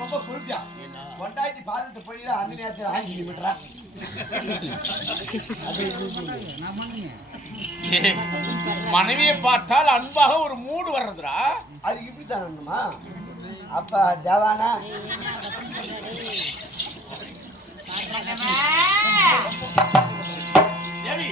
ரொம்ப பொறுப்பியா கொண்டாட்டி பாதத்தை போய் அந்த நேரத்தில் ஆஞ்சி விட்டுறா மனைவியை பார்த்தால் அன்பாக ஒரு மூடு வர்றதுடா. அது இப்படித்தானம்மா. அப்ப தேவானா தேவி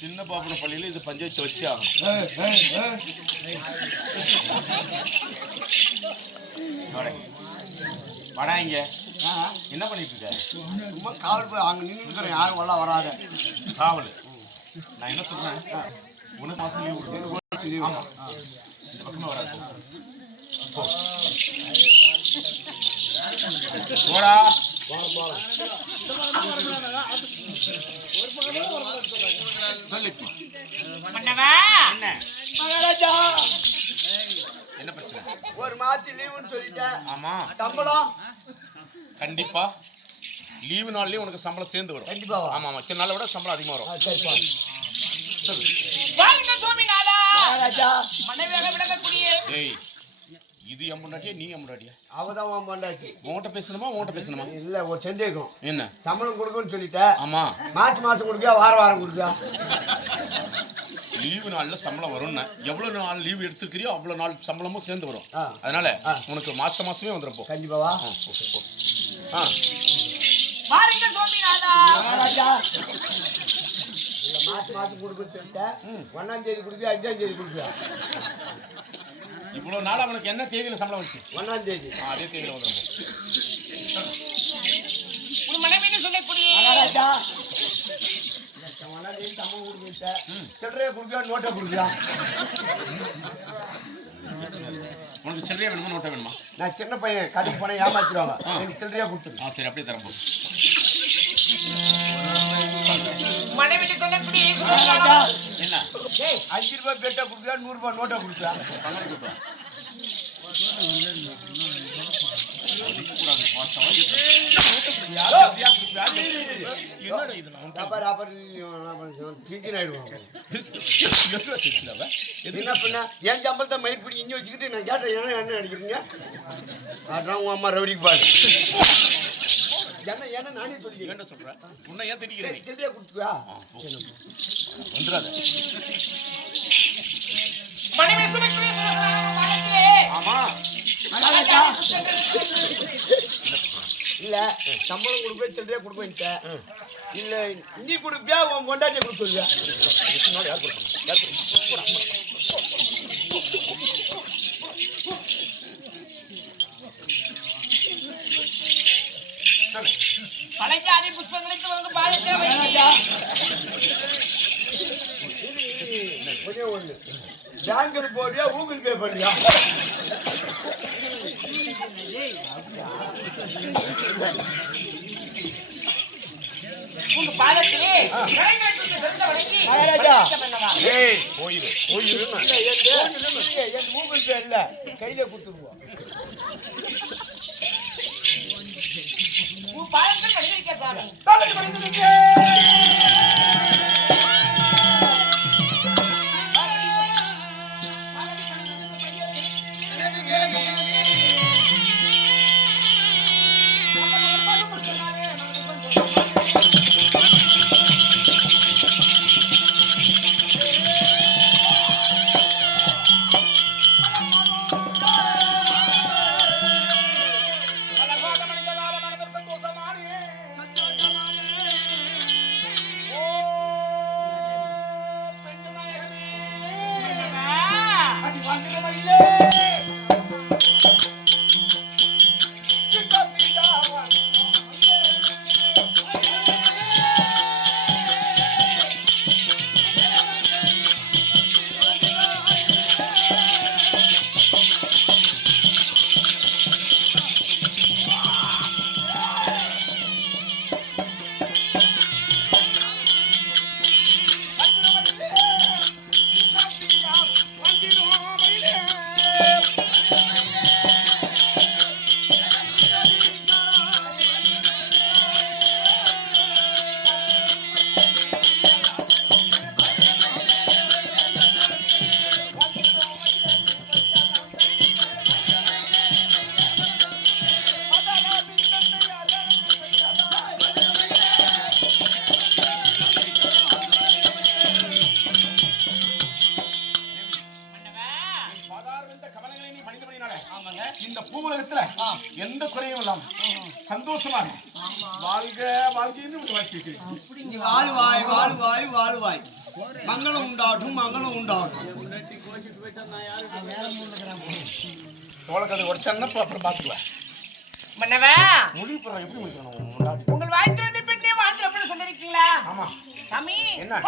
சின்ன பாப்பன பள்ளியில இது பஞ்சாயத்து வச்சு ஆகணும். வாடா இங்க என்ன பண்ணிட்டு இருக்க? சும்மா காவல் போய் அங்க நின்று யாரும் வரலாம் வராத காவல். நான் என்ன சொல்றேன், உனக்கு மாசம் லீவ் கொடுத்து ஆமா இந்த பக்கமே வராது. போடா சொல்லு. என்ன பிரச்சனை? ஒரு மாசம் லீவுன்னு சொல்லிட்டேன். ஆமா சம்பளம் கண்டிப்பா லீவு நாள்லயே உனக்கு சம்பளம் சேர்ந்து வரும். கண்டிப்பா. ஆமா ஆமா சின்ன நாளை விட சம்பளம் அதிகமா வரும். சரிப்பா. சொல்லு. வாங்க சுவாமிநாதா. ராஜா மனைவியாக விளங்கக்கூடிய ஏய் இது என் பொண்டாட்டியா நீ என் பொண்டாட்டியா? அவதான் உன் பொண்டாட்டி. உன்கிட்ட பேசணுமா? இல்ல ஒரு சந்தேகம். என்ன? சம்பளம் கொடுக்கணும்னு சொல்லிட்டேன். ஆமா மாசம் கொடுப்பியா வாரம் கொடுப்பியா? லீவு நாள்ல சம்பளம் வரும்னா எவ்வளவு நாள் லீவு எடுத்துக்கிறியோ அவ்வளவு நாள் சம்பளமும் சேர்ந்து வரும். அதனால உனக்கு மாசமே வந்துரும். போ கண்டிப்பாவா? வாருங்க சுவாமிநாதா. ராஜா இல்ல மாசம் கொடுக்க சொல்லிட்டேன். 1ஆம் தேதி கொடுப்பியா 5ஆம் தேதி கொடுப்பியா? இவ்வளவு நாள் அவனுக்கு என்ன தேதியில சம்பளம் வச்சு? 1ஆம் தேதி. அதே தேதியில வந்துரும். உன் மனைவின்னு சொல்லக்கூடிய ராஜா ஒன்னாம் தேதி சம்பளம் கொடுக்க சில்லறையா கொடுக்கா நோட்டை கொடுக்கா உனக்கு சில்லறையா வேணுமா நோட்டா வேணுமா? நான் சின்ன பையன் கடைக்கு போனா ஏமாத்திடுவாங்க எனக்கு சில்லறையா கொடுத்துரு. சரி அப்படியே தரேன். மனைவி சொல்லக்கூடிய என்ன 5 ரூபாய் பேட்டா கொடுக்கா 100 ரூபாய் நோட்டா கொடுக்கா என்னடா இது? என்ன பண்ண என் சம்பளத்தை மயிர் பிடி இஞ்சி வச்சுக்கிட்டு நான் கேட்டேன் என்ன அடிக்கிறீங்க அதான் உன் அம்மா ரவுடிக்கு பாரு என்ன நானே சொல்லி என்ன சொல்றேன்? உன்னை ஏன் திட்டிக்கிறேன்? சில்லறையா கொடுத்துக்கா வந்துடாத. மனைவி சொல்லக்கூடிய ஆமா இல்ல சம்பளம் கொடுப்பேன் சில்லறையா கொடுப்பேன் இல்ல நீ கொடுப்பியா உன் கொண்டாட்டிய கொடுக்க சொல்லுவியா? பழஞ்சாதி புஷ்பங்களுக்கு வந்து பாதத்தை ஒண்ணு பேங்க்ல போறியா கூகுள் பே பண்ணியா? உங்க பாதத்திலே கூகுள் பே இல்ல கையில குடுத்துருவோம். உன் பாதத்தில் படிக்க சாமி இந்த பூவுலகத்துல எந்த குறையும் இல்லாம சந்தோஷமா வாழ்க வாழ்க்கைன்னு வாழ்க்கை வாழ்வாய் வாழ்வாய் வாழ்வாய் மங்களம் உண்டாட்டும் மங்களம் உண்டாட்டும். சோழக்கதை உடச்சா அப்புறம் பாத்துக்கலாம். மன்னவா மொழி எப்படி முடிக்கணும்? உங்கள் வாழ்த்து வந்து பெண்ணே வாழ்த்து அப்படின்னு சொல்லிருக்கீங்களா? ஆமா சாமி என்ன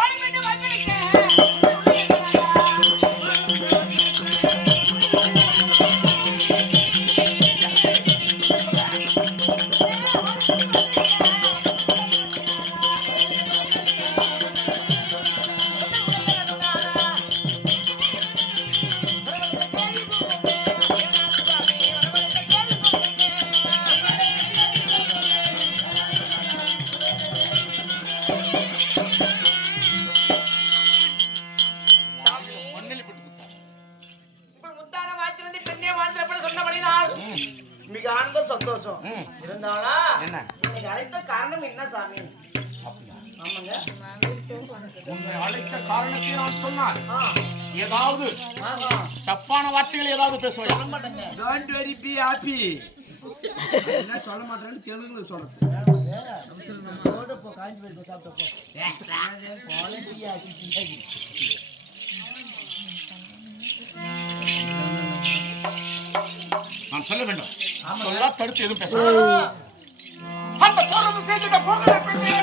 மிக ஆனந்த சந்தோஷம் இருந்தாலும் என்ன இன்னைக்கு அழைத்த காரணம் என்ன சாமி? ஆமாங்க உன்னை அழைத்த காரணத்தை நான் சொன்னால் ஏதாவது தப்பான வார்த்தைகள் ஏதாவது பேசுவாயா? Don't worry, be happy. என்ன சொல்ல மாட்டேன்னு தெலுங்குல சொல்றது. நான் சொல்ல வேண்டும். சொல்ல தடுத்து எதுவும் பேச அந்த செய்துட்ட போகிற பெண்ணே.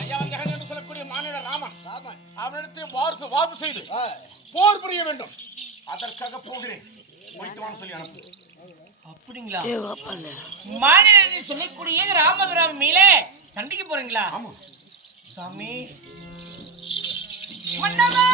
ஐயாவன் என்று சொல்லக்கூடிய மாநில ராமன் அவனிடத்தை வாது செய்து போர் புரிய வேண்டும். அதற்காக போகிறேன். போயிட்டு வான்னு சொல்லி அனுப்பு. அப்படிங்களா? மாநில சொல்லக்கூடிய ராமபிராம மேலே சண்டைக்கு போறீங்களா? ஆமா சாமி. மன்னவா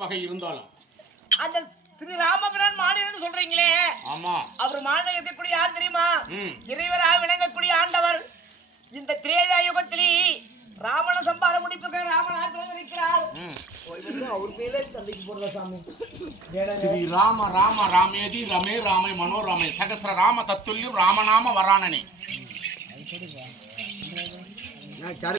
பகை இருந்தாலும் அந்த திரு ராமபிரான் மாநிலம் சொல்றீங்களே, ஆமா, அவர் மாநிலம் இருக்கக்கூடிய யார் தெரியுமா? இறைவராக விளங்கக்கூடிய ஆண்டவர். இந்த திரேதா யுகத்திலே ராவண சம்பாரம் முடிப்புக்கு ராமநாதன் இருக்கிறார். அவர் பேரே தள்ளிக்கு போறல சாமி. ஸ்ரீ ராம ராம ராமேதி ரமே ராமே மனோராமே சகஸ்ர ராம தத்துல்யம் ராமநாம வரானனே.